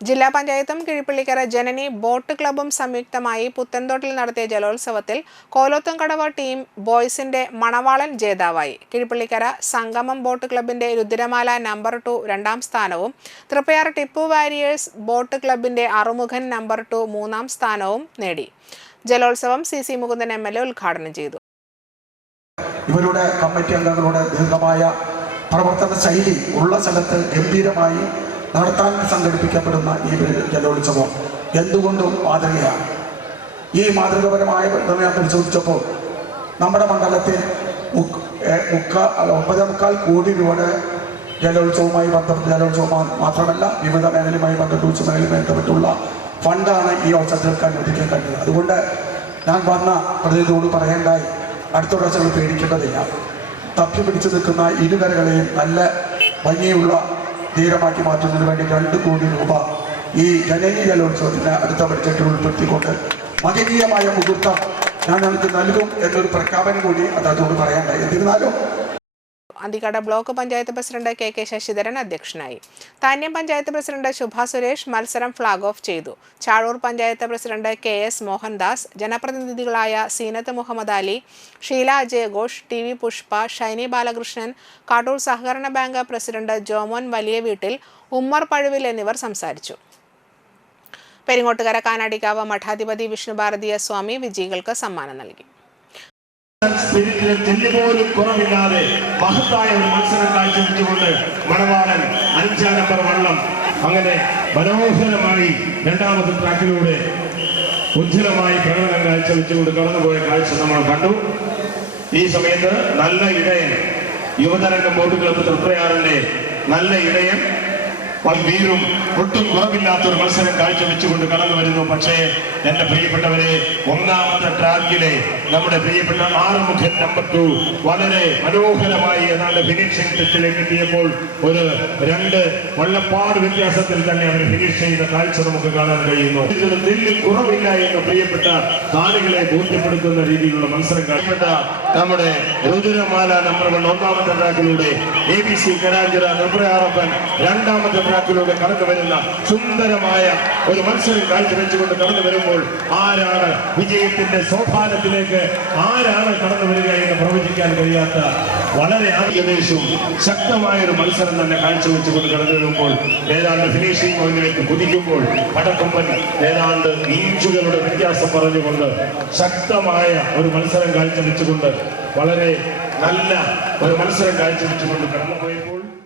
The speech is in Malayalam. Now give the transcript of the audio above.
ജില്ലാ പഞ്ചായത്തും കിഴിപ്പള്ളിക്കര ജനനി ബോട്ട് ക്ലബ്ബും സംയുക്തമായി പുത്തൻതോട്ടിൽ നടത്തിയ ജലോത്സവത്തിൽ കോലോത്തുംകടവ് ടീം ബോയ്സിന്റെ മണവാളൻ ജേതാവായി. കിഴിപ്പള്ളിക്കര സംഗമം ബോട്ട് ക്ലബിന്റെ രുദ്രമാല നമ്പർ ടു രണ്ടാം സ്ഥാനവും തൃപ്പയാർ ടിപ്പു വാരിയേഴ്സ് ബോട്ട് ക്ലബിന്റെ അറുമുഖൻ നമ്പർ ടു മൂന്നാം സ്ഥാനവും നേടി. ജലോത്സവം C C Mukundan M L A ഉദ്ഘാടനം ചെയ്തു. ഇവരുടെ കമ്മിറ്റി അംഗങ്ങളുടെ ദീർഘമായ പ്രവർത്തന ശൈലി ഉള്ള സ്ഥലത്ത് ഗംഭീരമായി നടത്താൻ സംഘടിപ്പിക്കപ്പെടുന്ന ഈ ജലോത്സവം എന്തുകൊണ്ടും മാതൃകയാണ് ഈ മാതൃകപരമായ ഞാൻ പരിശോധിച്ചപ്പോൾ നമ്മുടെ മണ്ഡലത്തിൽ മുക്ക ഏ- മുക്കാ- അല്ല, ഒമ്പതേ മുക്കാൽ കോടി രൂപയുടെ ജലോത്സവവുമായി ബന്ധപ്പെട്ട് ജലോത്സവം മാത്രമല്ല വിവിധ മേഖലയുമായി ബന്ധപ്പെട്ട് മേഖലയുമായി ബന്ധപ്പെട്ടുള്ള ഫണ്ടാണ് ഈ അവസരത്തിൽ അനുവദിക്കാൻ കഴിഞ്ഞത്. അതുകൊണ്ട് ഞാൻ വന്ന പ്രതിനിധിയോട് പറയേണ്ടായി അടുത്ത പ്രാവശ്യം പേടിക്കേണ്ടതില്ല. തപ്പി പിടിച്ചു നിൽക്കുന്ന ഇരുകരകളെയും നല്ല ഭംഗിയുള്ള തീരമാക്കി മാറ്റുന്നതിന് വേണ്ടി രണ്ട് കോടി രൂപ ഈ ജനകീയ ജലോത്സവത്തിന് അടുത്ത ബഡ്ജറ്റിൽ ഉൾപ്പെടുത്തിക്കൊണ്ട് മഹനീയമായ മുഹൂർത്തം ഞാൻ നിങ്ങൾക്ക് നൽകും എന്നൊരു പ്രഖ്യാപനം കൂടി അദ്ദേഹത്തോട് പറയാനുണ്ടായി എന്നിരുന്നാലും Anthikkad block panchayat president K K Sasidharan അധ്യക്ഷനായി. താന്യം പഞ്ചായത്ത് പ്രസിഡന്റ് ശുഭ സുരേഷ് മത്സരം ഫ്ളാഗ് ഓഫ് ചെയ്തു. Chazhoor panchayat president K S Mohandas ജനപ്രതിനിധികളായ Seenath Muhammad Ali Sheela അജയഘോഷ് ടി വി പുഷ്പ ഷൈനി ബാലകൃഷ്ണൻ കാട്ടൂർ സഹകരണ ബാങ്ക് പ്രസിഡന്റ് ജോമോൻ വലിയ വീട്ടിൽ ഉമ്മർ പഴുവിൽ എന്നിവർ സംസാരിച്ചു. പെരിങ്ങോട്ടുകര കാനാടിക്കാവ് മഠാധിപതി വിഷ്ണുഭാരതീയ സ്വാമി വിജയികൾക്ക് സമ്മാനം നൽകി. സ്പിരിറ്റിന് തെല്ലുപോലും കുറവില്ലാതെ മഹത്തായ ഒരു മത്സരം കാഴ്ചവെച്ചുകൊണ്ട് മണവാളൻ അഞ്ചാം നമ്പർ വള്ളം അങ്ങനെ മനോഹരമായി രണ്ടാമത്തെ ട്രാക്കിലൂടെ ഉജ്ജ്വലമായി പ്രകടനം കാഴ്ചവെച്ചുകൊണ്ട് കടന്നുപോയ കാഴ്ച നമ്മൾ കണ്ടു. ഈ സമയത്ത് നല്ല ഇടയൻ യുവതരംഗം ബോട്ട് ക്ലബ്ബ് തൃപ്രയാറിന്റെ നല്ല ഇടയൻ വീരും ഒട്ടും കുറവില്ലാത്ത ഒരു മത്സരം കാഴ്ചവെച്ചുകൊണ്ട് കടന്നു വരുന്നു. പക്ഷേ എന്റെ പ്രിയപ്പെട്ടവരെ ഒന്നാമത്തെ ട്രാക്കിലെ നമ്മുടെ പ്രിയപ്പെട്ട ആറുമുഖൻ നമ്പർ ടു വളരെ മനോഹരമായി ഏതാണ്ട് ഫിനിഷിംഗ് ടെസ്റ്റിലേക്ക് എത്തിയപ്പോൾ ഒരു രണ്ട് വള്ളപ്പാട് വ്യത്യാസത്തിൽ തന്നെ അവർ ഫിനിഷ് ചെയ്ത കാഴ്ച നമുക്ക് കാണാൻ കഴിയുന്നു. നെല്ലിൽ കുറവില്ല എന്ന് പ്രിയപ്പെട്ട താരങ്ങളെ ബോധ്യപ്പെടുത്തുന്ന രീതിയിലുള്ള മത്സരം കഴിയപ്പെട്ട നമ്മുടെ രുദ്രമാല നമ്പർ വൺ ഒന്നാമത്തെ ട്രാക്കിലൂടെ എ ബി സി കരാഞ്ചിറ നിർഭയാറപ്പൻ രണ്ടാമത്തെ ട്രാക്കിലൂടെ കടന്നു വരുന്ന സുന്ദരമായ ഒരു മത്സരം കാഴ്ചവെച്ചുകൊണ്ട് കടന്നു വരുമ്പോൾ ആരാണ് വിജയത്തിന്റെ സോപാനത്തിലേക്ക് ആരാണ് കടന്നു വരിക എന്ന് പ്രവചിക്കാൻ കഴിയാത്ത വളരെ ഏകദേശം ശക്തമായ ഒരു മത്സരം തന്നെ കാഴ്ചവെച്ചുകൊണ്ട് കടന്നു വരുമ്പോൾ ഏതാണ്ട് ഫിനിഷിംഗ് പോയിന്റിലേക്ക് കുതിക്കുമ്പോൾ പടക്കൊമ്പൻ ഏതാണ്ട് ഇഞ്ചുകളുടെ വ്യത്യാസം പറഞ്ഞുകൊണ്ട് ശക്തമായ ഒരു മത്സരം കാഴ്ചവെച്ചുകൊണ്ട് വളരെ നല്ല ഒരു മത്സരം കാഴ്ചവെച്ചുകൊണ്ട് കടന്നു പോയപ്പോൾ